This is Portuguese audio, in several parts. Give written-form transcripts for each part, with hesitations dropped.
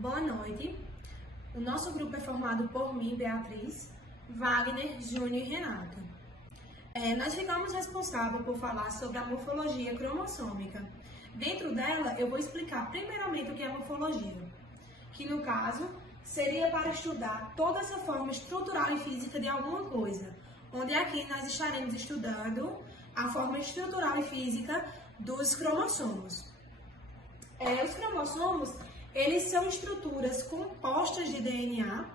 Boa noite. O nosso grupo é formado por mim, Beatriz, Wagner, Júnior e Renata. Nós ficamos responsáveis por falar sobre a morfologia cromossômica. Dentro dela, eu vou explicar primeiramente o que é morfologia, que no caso seria para estudar toda essa forma estrutural e física de alguma coisa, onde aqui nós estaremos estudando a forma estrutural e física dos cromossomos. Os cromossomos, eles são estruturas compostas de DNA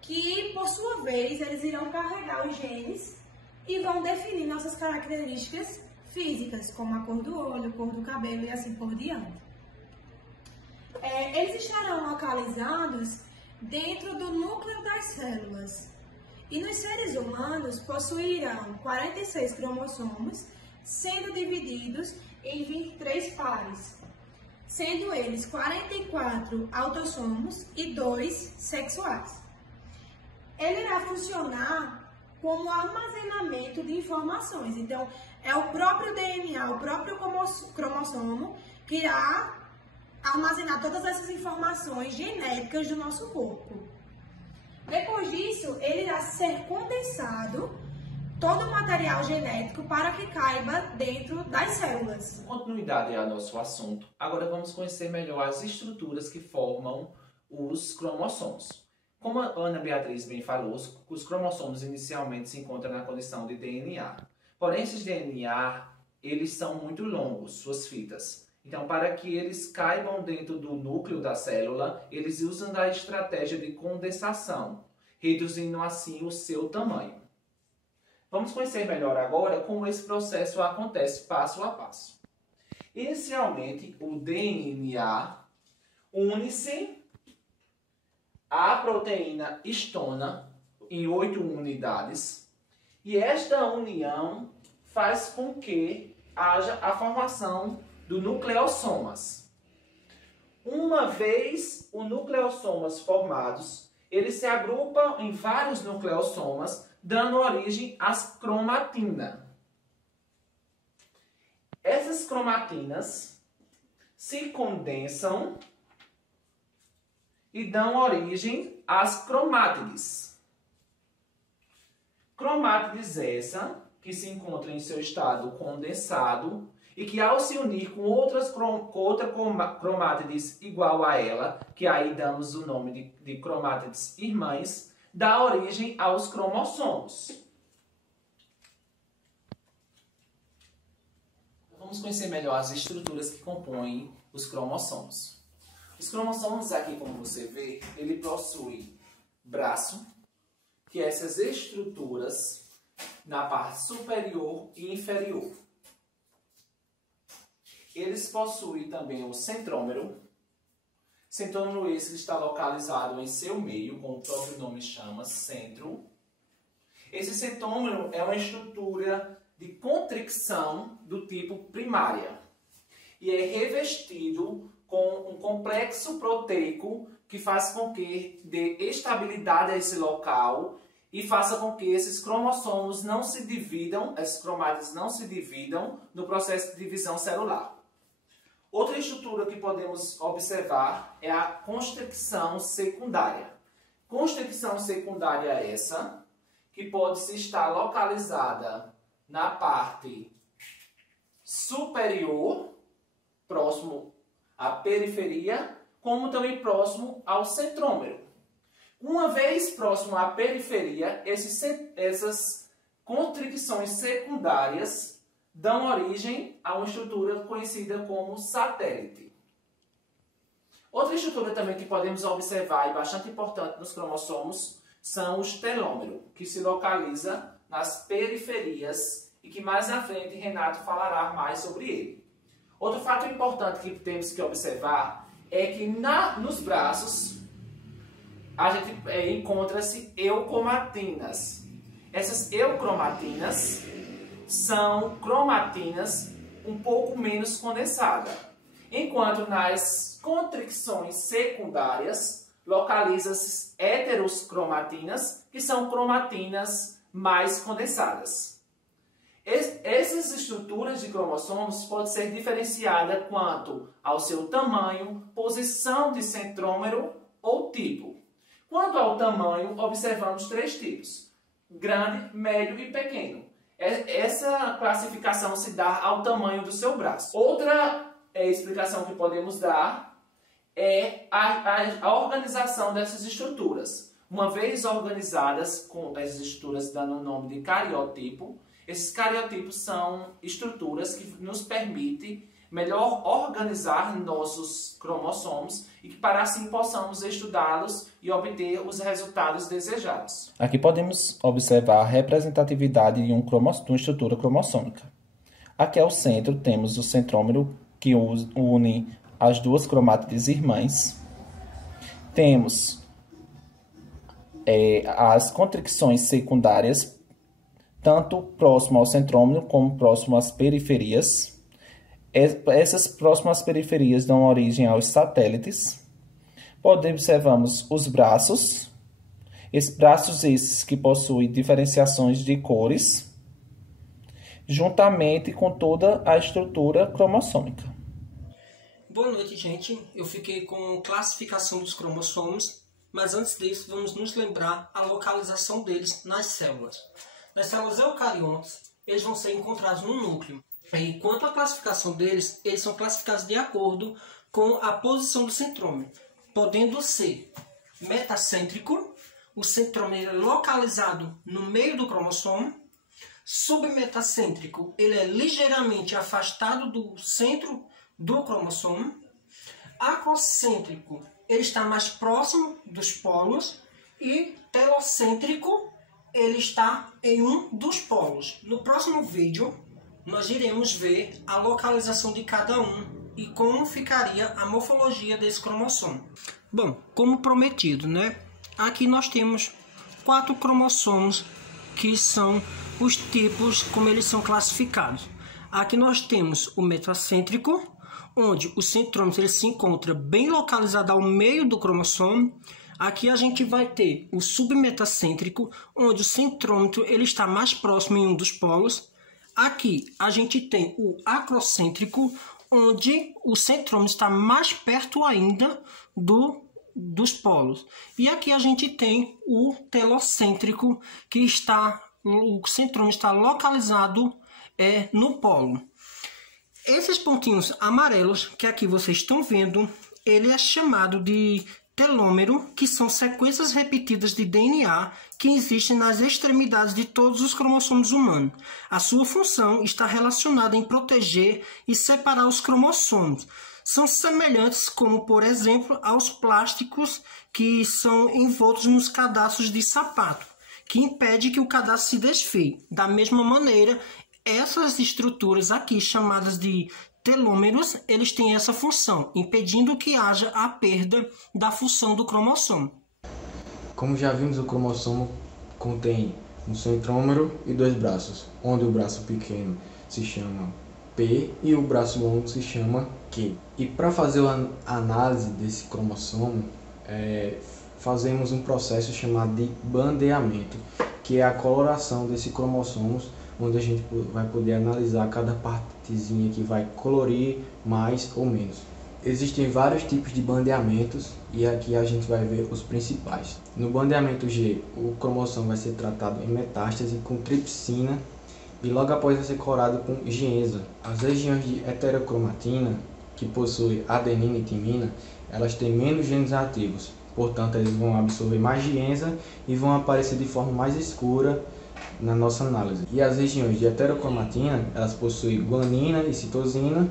que, por sua vez, eles irão carregar os genes e vão definir nossas características físicas, como a cor do olho, a cor do cabelo e assim por diante. Eles estarão localizados dentro do núcleo das células. E nos seres humanos possuirão 46 cromossomos, sendo divididos em 23 pares, sendo eles 44 autossomos e 2 sexuais. Ele irá funcionar como armazenamento de informações. Então, é o próprio DNA, o próprio cromossomo, que irá armazenar todas essas informações genéticas do nosso corpo. Depois disso, ele irá ser condensado todo o material genético para que caiba dentro das células. Continuidade ao nosso assunto, agora vamos conhecer melhor as estruturas que formam os cromossomos. Como a Ana Beatriz bem falou, os cromossomos inicialmente se encontram na condição de DNA. Porém, esses DNA, eles são muito longos, suas fitas. Então, para que eles caibam dentro do núcleo da célula, eles usam a estratégia de condensação, reduzindo assim o seu tamanho. Vamos conhecer melhor agora como esse processo acontece passo a passo. Inicialmente, o DNA une-se à proteína histona em 8 unidades e esta união faz com que haja a formação do nucleossomas. Uma vez os nucleossomas formados, eles se agrupam em vários nucleossomas, dando origem às cromatinas. Essas cromatinas se condensam e dão origem às cromátides. Cromátides essa que se encontra em seu estado condensado e que ao se unir com outra cromátides igual a ela, que aí damos o nome de cromátides irmãs, dá origem aos cromossomos. Vamos conhecer melhor as estruturas que compõem os cromossomos. Os cromossomos aqui, como você vê, ele possui braço, que é essas estruturas na parte superior e inferior. Eles possuem também o centrômero. Centrômero esse está localizado em seu meio, como o próprio nome chama, centro. Esse centrômero é uma estrutura de contricção do tipo primária e é revestido com um complexo proteico que faz com que dê estabilidade a esse local e faça com que esses cromossomos não se dividam, as cromátides não se dividam no processo de divisão celular. Outra estrutura que podemos observar é a constricção secundária. Constricção secundária é essa, que pode estar localizada na parte superior, próximo à periferia, como também próximo ao centrômero. Uma vez próximo à periferia, essas constricções secundárias dão origem a uma estrutura conhecida como satélite. Outra estrutura também que podemos observar e bastante importante nos cromossomos são os telômeros, que se localiza nas periferias e que mais na frente Renato falará mais sobre ele. Outro fato importante que temos que observar é que nos braços a gente encontra-se eucromatinas. Essas eucromatinas são cromatinas um pouco menos condensadas, enquanto nas constricções secundárias localiza-se heterocromatinas, que são cromatinas mais condensadas. Essas estruturas de cromossomos podem ser diferenciadas quanto ao seu tamanho, posição de centrômero ou tipo. Quanto ao tamanho, observamos 3 tipos: grande, médio e pequeno. Essa classificação se dá ao tamanho do seu braço. Outra explicação que podemos dar é a organização dessas estruturas. Uma vez organizadas, com as estruturas dando o nome de cariotipo, esses cariotipos são estruturas que nos permitem melhor organizar nossos cromossomos e que para assim possamos estudá-los e obter os resultados desejados. Aqui podemos observar a representatividade de uma estrutura cromossômica. Aqui ao centro temos o centrômero que une as duas cromátides irmãs. Temos as contrições secundárias, tanto próximo ao centrômero como próximo às periferias. Essas próximas periferias dão origem aos satélites. Observamos os braços. Braços esses que possuem diferenciações de cores, juntamente com toda a estrutura cromossômica. Boa noite, gente. Eu fiquei com classificação dos cromossomos, mas antes disso vamos nos lembrar a localização deles nas células. Nas células eucariontas, eles vão ser encontrados no núcleo. E quanto à classificação deles, eles são classificados de acordo com a posição do centrômero, podendo ser metacêntrico, o centrômero é localizado no meio do cromossomo; submetacêntrico, ele é ligeiramente afastado do centro do cromossomo; acrocêntrico, ele está mais próximo dos polos; e telocêntrico, ele está em um dos polos. No próximo vídeo, nós iremos ver a localização de cada um e como ficaria a morfologia desse cromossomo. Bom, como prometido, né? Aqui nós temos 4 cromossomos que são os tipos como eles são classificados. Aqui nós temos o metacêntrico, onde o centrômero ele se encontra bem localizado ao meio do cromossomo. Aqui a gente vai ter o submetacêntrico, onde o centrômero ele está mais próximo em um dos polos. Aqui a gente tem o acrocêntrico, onde o centrômero está mais perto ainda dos polos. E aqui a gente tem o telocêntrico, que o centrômero está localizado no polo. Esses pontinhos amarelos que aqui vocês estão vendo, ele é chamado de telômero, que são sequências repetidas de DNA que existem nas extremidades de todos os cromossomos humanos. A sua função está relacionada em proteger e separar os cromossomos. São semelhantes, como por exemplo, aos plásticos que são envoltos nos cadastros de sapato, que impede que o cadastro se desfie. Da mesma maneira, essas estruturas aqui, chamadas de telômeros, eles têm essa função, impedindo que haja a perda da função do cromossomo. Como já vimos, o cromossomo contém um centrômero e 2 braços, onde o braço pequeno se chama P e o braço longo se chama Q. E para fazer a análise desse cromossomo, fazemos um processo chamado de bandeamento, que é a coloração desses cromossomos, onde a gente vai poder analisar cada partezinha que vai colorir mais ou menos. Existem vários tipos de bandeamentos e aqui a gente vai ver os principais. No bandeamento G, o cromossomo vai ser tratado em metástase com tripsina e logo após vai ser corado com gienza. As regiões de heterocromatina, que possuem adenina e timina, elas têm menos genes ativos, portanto eles vão absorver mais gienza e vão aparecer de forma mais escura na nossa análise. E as regiões de heterocromatina, elas possuem guanina e citosina,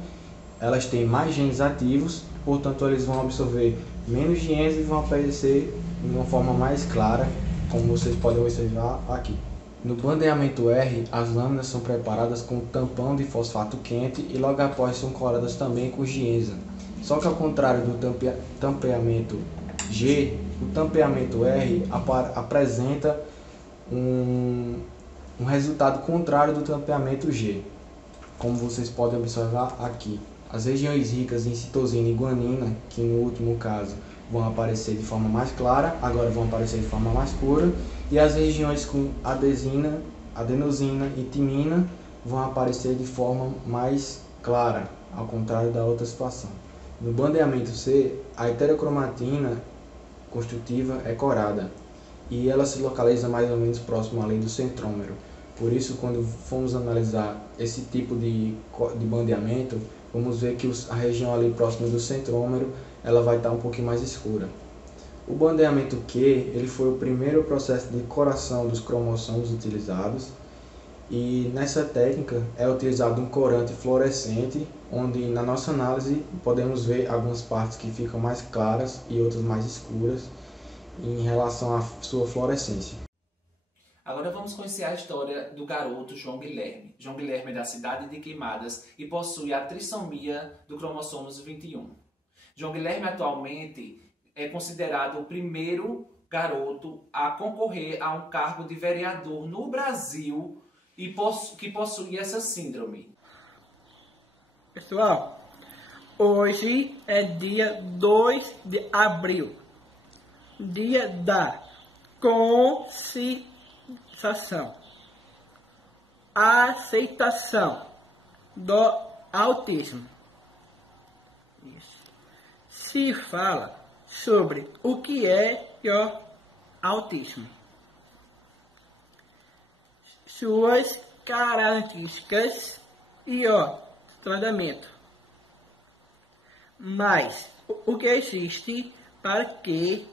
elas têm mais genes ativos, portanto eles vão absorver menos gienza e vão aparecer de uma forma mais clara, como vocês podem observar aqui. No bandeamento R, as lâminas são preparadas com tampão de fosfato quente e logo após são coladas também com gienza. Só que ao contrário do tampeamento G, o tampeamento R apresenta um resultado contrário do tampeamento G, como vocês podem observar aqui. As regiões ricas em citosina e guanina, que no último caso vão aparecer de forma mais clara, agora vão aparecer de forma mais escura, e as regiões com adenosina e timina vão aparecer de forma mais clara, ao contrário da outra situação. No bandeamento C, a heterocromatina construtiva é corada e ela se localiza mais ou menos próximo ali do centrômero. Por isso, quando formos analisar esse tipo de bandeamento, vamos ver que a região ali próxima do centrômero ela vai estar um pouquinho mais escura. O bandeamento Q ele foi o primeiro processo de coração dos cromossomos utilizados, e nessa técnica é utilizado um corante fluorescente, onde na nossa análise podemos ver algumas partes que ficam mais claras e outras mais escuras em relação à sua fluorescência. Agora vamos conhecer a história do garoto João Guilherme. João Guilherme é da cidade de Queimadas e possui a trissomia do cromossomo 21. João Guilherme atualmente é considerado o primeiro garoto a concorrer a um cargo de vereador no Brasil e que possui essa síndrome. Pessoal, hoje é dia 2 de abril, dia da conscientização, aceitação do autismo. Isso. Se fala sobre o que é o autismo, suas características e o tratamento. Mas o que existe para que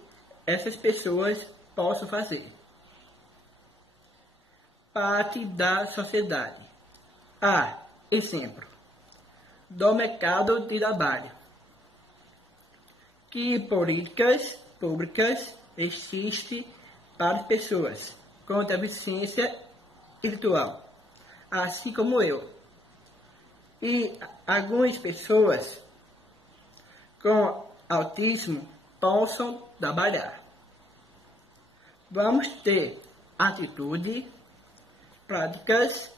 essas pessoas possam fazer parte da sociedade. Exemplo do mercado de trabalho. Que políticas públicas existem para pessoas com deficiência intelectual, assim como eu, e algumas pessoas com autismo possam trabalhar. Vamos ter atitude, práticas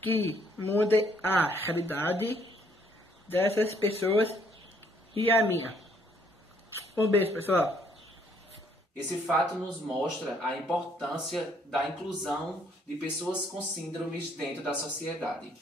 que mudem a realidade dessas pessoas e a minha. Um beijo, pessoal. Esse fato nos mostra a importância da inclusão de pessoas com síndromes dentro da sociedade.